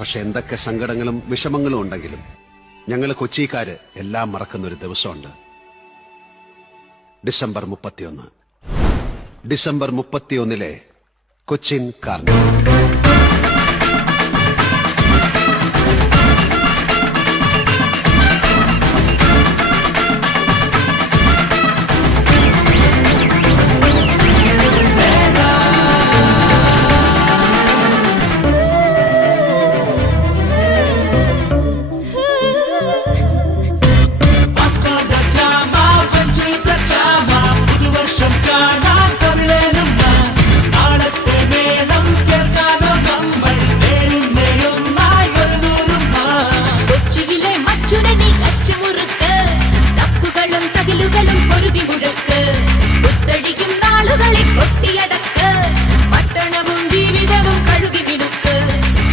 പക്ഷെ എന്തൊക്കെ സങ്കടങ്ങളും വിഷമങ്ങളും ഉണ്ടെങ്കിലും ഞങ്ങൾ കൊച്ചിക്കാര് എല്ലാം മറക്കുന്ന ഒരു ദിവസമുണ്ട്. ഡിസംബർ 31. December 31 Cochin carnival.